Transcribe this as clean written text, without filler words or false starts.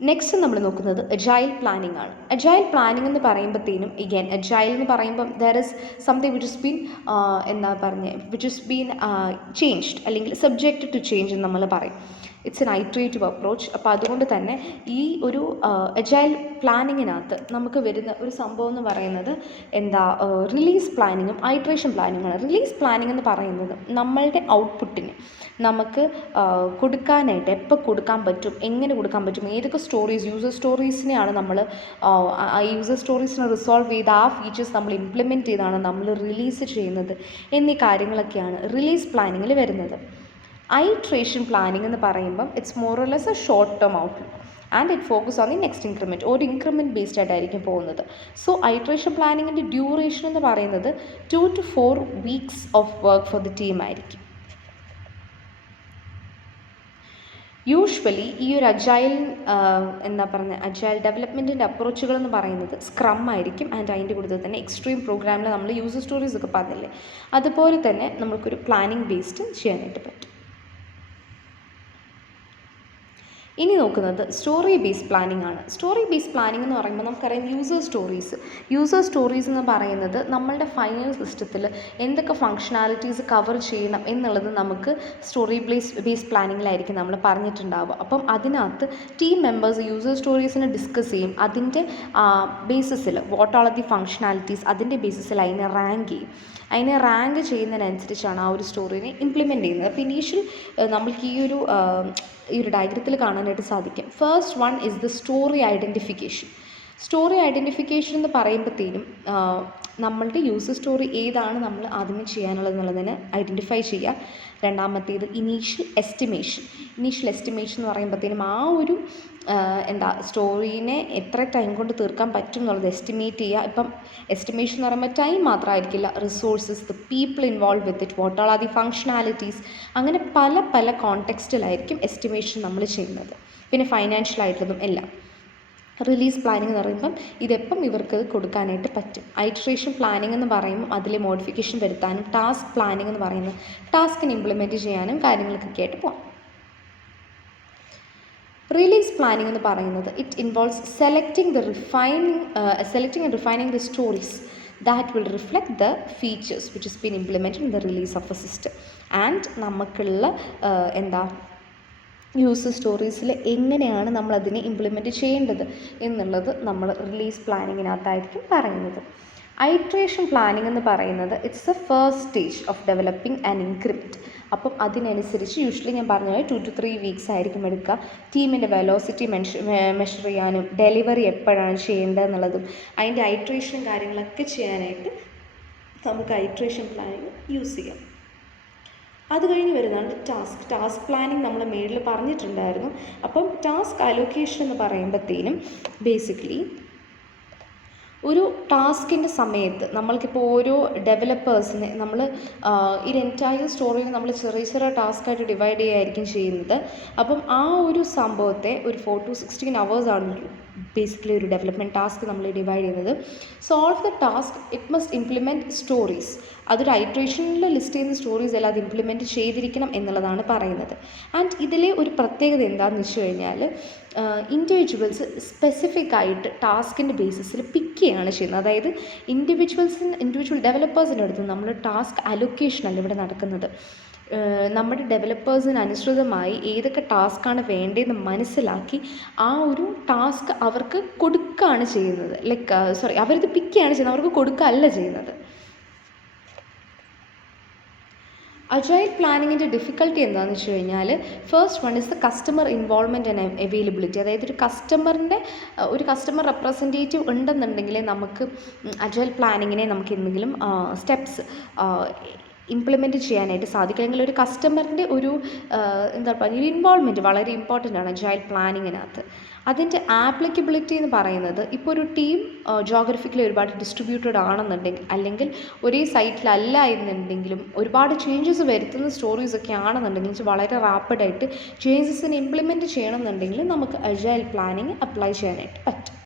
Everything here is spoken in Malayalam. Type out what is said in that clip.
നെക്സ്റ്റ് നമ്മൾ നോക്കുന്നത് അജൈൽ പ്ലാനിംഗ് ആണ്. അജൈൽ പ്ലാനിംഗ് എന്ന് പറയുമ്പോഴത്തേനും ഇഗൈൻ അജൈൽ എന്ന് പറയുമ്പം there is something which is been which is been changed അല്ലെങ്കിൽ സബ്ജക്റ്റ് ടു ചേഞ്ച് എന്ന് നമ്മൾ പറയും. It's an iterative approach. അപ്പോൾ അതുകൊണ്ട് തന്നെ ഈ ഒരു അജൈൽ പ്ലാനിങ്ങിനകത്ത് നമുക്ക് വരുന്ന ഒരു സംഭവം എന്ന് പറയുന്നത് റിലീസ് പ്ലാനിങ്ങും ഐട്രേഷൻ പ്ലാനിങ്ങുമാണ്. റിലീസ് പ്ലാനിങ് എന്ന് പറയുന്നത് നമ്മളുടെ ഔട്ട്പുട്ടിന് നമുക്ക് കൊടുക്കാനായിട്ട് എപ്പോൾ കൊടുക്കാൻ പറ്റും, എങ്ങനെ കൊടുക്കാൻ പറ്റും, ഏതൊക്കെ സ്റ്റോറീസ് യൂസർ സ്റ്റോറീസിനെയാണ് നമ്മൾ യൂസർ സ്റ്റോറീസിനെ റിസോൾവ് ചെയ്ത് ആ ഫീച്ചേഴ്സ് നമ്മൾ ഇംപ്ലിമെൻറ്റ് ചെയ്താണ് നമ്മൾ റിലീസ് ചെയ്യുന്നത് എന്നീ കാര്യങ്ങളൊക്കെയാണ് റിലീസ് പ്ലാനിങ്ങിൽ വരുന്നത്. ഐട്രേഷൻ പ്ലാനിങ് എന്ന് പറയുമ്പം it's more or less A short term outlook and it focus on the next increment. ഒരു ഇൻക്രിമെൻറ്റ് ബേസ്ഡ് ആയിട്ടായിരിക്കും പോകുന്നത്. സോ ഐട്രേഷൻ പ്ലാനിങ്ങിൻ്റെ ഡ്യൂറേഷൻ എന്ന് പറയുന്നത് 2 to 4 weeks of work for the team ആയിരിക്കും. യൂഷ്വലി ഈ ഒരു അജൈൽ അജൈൽ ഡെവലപ്മെൻറ്റിൻ്റെ അപ്രോച്ചുകൾ എന്ന് പറയുന്നത് സ്ക്രം ആയിരിക്കും. ആൻഡ് അതിൻ്റെ കൂടെ തന്നെ എക്സ്ട്രീം പ്രോഗ്രാമിൽ നമ്മൾ യൂസർ സ്റ്റോറീസ് ഒക്കെ പറഞ്ഞില്ലേ, അതുപോലെ തന്നെ നമുക്കൊരു പ്ലാനിങ് ബേസ്ഡ് ചെയ്യാനായിട്ട് പറ്റും. ഇനി നോക്കുന്നത് സ്റ്റോറി ബേസ്ഡ് പ്ലാനിംഗ് ആണ്. സ്റ്റോറി ബേസ്ഡ് പ്ലാനിംഗ് എന്ന് പറയുമ്പോൾ നമുക്കറിയാം യൂസർ സ്റ്റോറീസ് എന്ന് പറയുന്നത് നമ്മളുടെ ഫൈനൽ സിസ്റ്റത്തിൽ എന്തൊക്കെ ഫങ്ഷനാലിറ്റീസ് കവർ ചെയ്യണം എന്നുള്ളത് നമുക്ക് സ്റ്റോറി ബേസ്ഡ് പ്ലാനിങ്ങിലായിരിക്കും നമ്മൾ പറഞ്ഞിട്ടുണ്ടാവുക. അപ്പം അതിനകത്ത് ടീം മെമ്പേഴ്സ് യൂസർ സ്റ്റോറീസിനെ ഡിസ്കസ് ചെയ്യും. അതിൻ്റെ ബേസിസിൽ വാട്ട് ആർ ദി ഫങ്ഷനാലിറ്റീസ്, അതിൻ്റെ ബേസിസിൽ അതിനെ റാങ്ക് ചെയ്യും. അതിനെ റാങ്ക് ചെയ്യുന്നതിനനുസരിച്ചാണ് ആ ഒരു സ്റ്റോറിനെ ഇംപ്ലിമെൻറ്റ് ചെയ്യുന്നത്. അപ്പോൾ ഇനീഷ്യൽ നമ്മൾക്ക് ഈ ഒരു ഡയഗ്രത്തിൽ കാണാനായിട്ട് സാധിക്കും. First one is the story identification. Story identification എന്ന് പറയുമ്പോഴത്തേനും നമ്മളുടെ യൂസർ സ്റ്റോറി ഏതാണ് നമ്മൾ ആദ്യമേ ചെയ്യാനുള്ളത് എന്നുള്ളതിന് ഐഡൻറ്റിഫൈ ചെയ്യുക. രണ്ടാമത്തേത് ഇനീഷ്യൽ എസ്റ്റിമേഷൻ എന്ന് പറയുമ്പോഴത്തേനും ആ ഒരു സ്റ്റോറീനെ എത്ര ടൈം കൊണ്ട് തീർക്കാൻ പറ്റും എന്നുള്ളത് എസ്റ്റിമേറ്റ് ചെയ്യുക. ഇപ്പം എസ്റ്റിമേഷൻ എന്ന് പറയുമ്പോൾ ടൈം മാത്രമായിരിക്കില്ല, resources, the people involve with it, what are the functionalities, അങ്ങനെ പല കോണ്ടെക്സ്റ്റിലായിരിക്കും എസ്റ്റിമേഷൻ നമ്മൾ ചെയ്യുന്നത്. പിന്നെ ഫൈനാൻഷ്യൽ ആയിട്ടുള്ളതും എല്ലാം. റിലീസ് പ്ലാനിംഗ് എന്ന് പറയുമ്പം ഇതെപ്പം ഇവർക്ക് കൊടുക്കാനായിട്ട് പറ്റും. ഐട്രേഷൻ പ്ലാനിംഗ് എന്ന് പറയുമ്പോൾ അതിലെ മോഡിഫിക്കേഷൻ വരുത്താനും, ടാസ്ക് പ്ലാനിംഗ് എന്ന് പറയുന്നത് ടാസ്കിന് ഇംപ്ലിമെൻറ്റ് ചെയ്യാനും കാര്യങ്ങൾക്കൊക്കെ ആയിട്ട് പോകാം. റിലീസ് പ്ലാനിംഗ് എന്ന് പറയുന്നത് it involves selecting and refining the stories that will reflect the features which has been implemented in the release of a system. And നമുക്കുള്ള യൂസർ സ്റ്റോറീസിൽ എങ്ങനെയാണ് നമ്മളതിനെ ഇംപ്ലിമെൻറ്റ് ചെയ്യേണ്ടത് എന്നുള്ളത് നമ്മൾ റിലീസ് പ്ലാനിങ്ങിനകത്തായിരിക്കും പറയുന്നത്. ഐട്രേഷൻ പ്ലാനിംഗ് എന്ന് പറയുന്നത് it's A first stage of developing and increment. അപ്പം അതിനനുസരിച്ച് യൂഷ്വലി ഞാൻ പറഞ്ഞ 2 to 3 വീക്സ് ആയിരിക്കും എടുക്കുക. ടീമിൻ്റെ വെലോസിറ്റി മെഷർ ചെയ്യാനും ഡെലിവറി എപ്പോഴാണ് ചെയ്യേണ്ടത് എന്നുള്ളതും അതിൻ്റെ ഐട്രേഷനും കാര്യങ്ങളൊക്കെ ചെയ്യാനായിട്ട് നമുക്ക് ഐട്രേഷൻ പ്ലാനിങ് യൂസ് ചെയ്യാം. അത് കഴിഞ്ഞ് വരുന്നതാണ് ടാസ്ക് പ്ലാനിങ്. നമ്മൾ മേളിൽ പറഞ്ഞിട്ടുണ്ടായിരുന്നു. അപ്പം ടാസ്ക് അലോക്കേഷൻ എന്ന് പറയുമ്പോഴത്തേനും ബേസിക്കലി ഒരു ടാസ്കിൻ്റെ സമയത്ത് നമ്മൾക്കിപ്പോൾ ഓരോ ഡെവലപ്പേഴ്സിനെ നമ്മൾ ഈ എൻറ്റയർ സ്റ്റോറിയിൽ നമ്മൾ ചെറിയ ടാസ്ക്കായിട്ട് ഡിവൈഡ് ചെയ്യുകയായിരിക്കും ചെയ്യുന്നത്. അപ്പം ആ ഒരു സംഭവത്തെ ഒരു 4 to 16 hours ആണ് ബേസിക്കലി ഒരു ഡെവലപ്മെൻറ്റ് ടാസ്ക് നമ്മൾ ഡിവൈഡ് ചെയ്യുന്നത്. Solve the task it must implement stories. അതൊരു ഐട്രേഷനിൽ ലിസ്റ്റ് ചെയ്യുന്ന സ്റ്റോറീസ് എല്ലാം അത് ഇംപ്ലിമെൻറ്റ് ചെയ്തിരിക്കണം എന്നുള്ളതാണ് പറയുന്നത്. ആൻഡ് ഇതിലെ ഒരു പ്രത്യേകത എന്താണെന്ന് വെച്ച് കഴിഞ്ഞാൽ ഇൻഡിവിജ്വൽസ് സ്പെസിഫിക് ആയിട്ട് ടാസ്കിൻ്റെ ബേസിസിൽ പിക്ക് ചെയ്യുകയാണ് ചെയ്യുന്നത്. അതായത് ഇൻഡിവിജ്വൽ ഡെവലപ്പേഴ്സിൻ്റെ അടുത്ത് നമ്മൾ ടാസ്ക് അലൊക്കേഷനല്ല ഇവിടെ നടക്കുന്നത്. നമ്മുടെ ഡെവലപ്പേഴ്സിന് അനുസൃതമായി ഏതൊക്കെ ടാസ്ക്കാണ് വേണ്ടതെന്ന് മനസ്സിലാക്കി ആ ഒരു ടാസ്ക് അവർക്ക് കൊടുക്കുകയാണ് ചെയ്യുന്നത്. അവരിത് പിക്ക് ചെയ്യുകയാണ് ചെയ്യുന്നത്, അവർക്ക് കൊടുക്കുകയല്ല ചെയ്യുന്നത്. അജൈൽ പ്ലാനിങ്ങിൻ്റെ ഡിഫിക്കൽട്ടി എന്താണെന്ന് വെച്ച് കഴിഞ്ഞാൽ first one is the customer involvement and availability. അതായത് ഒരു കസ്റ്റമർ റെപ്രസെൻറ്റേറ്റീവ് ഉണ്ടെന്നുണ്ടെങ്കിൽ നമുക്ക് അജൈൽ പ്ലാനിങ്ങിനെ നമുക്ക് എന്തെങ്കിലും സ്റ്റെപ്സ് ഇംപ്ലിമെൻറ്റ് ചെയ്യാനായിട്ട് സാധിക്കും. അല്ലെങ്കിൽ ഒരു കസ്റ്റമറിൻ്റെ ഒരു ഇൻവോൾവ്മെൻറ്റ് വളരെ ഇമ്പോർട്ടൻ്റ് ആണ് അജൈൽ പ്ലാനിങ്ങിനകത്ത്. അതിൻ്റെ ആപ്ലിക്കബിലിറ്റി എന്ന് പറയുന്നത് ഇപ്പോൾ ഒരു ടീം ജോഗ്രഫിക്കലി ഒരുപാട് ഡിസ്ട്രിബ്യൂട്ടഡ് ആണെന്നുണ്ടെങ്കിൽ അല്ലെങ്കിൽ ഒരേ സൈറ്റിലല്ല എന്നുണ്ടെങ്കിലും ഒരുപാട് ചേഞ്ചസ് വരുത്തുന്ന സ്റ്റോറീസൊക്കെ ആണെന്നുണ്ടെങ്കിൽ വളരെ റാപ്പിഡായിട്ട് ചേഞ്ചസിനെ ഇംപ്ലിമെൻറ്റ് ചെയ്യണമെന്നുണ്ടെങ്കിൽ നമുക്ക് അജൈൽ പ്ലാനിങ് അപ്ലൈ ചെയ്യാനായിട്ട് പറ്റും.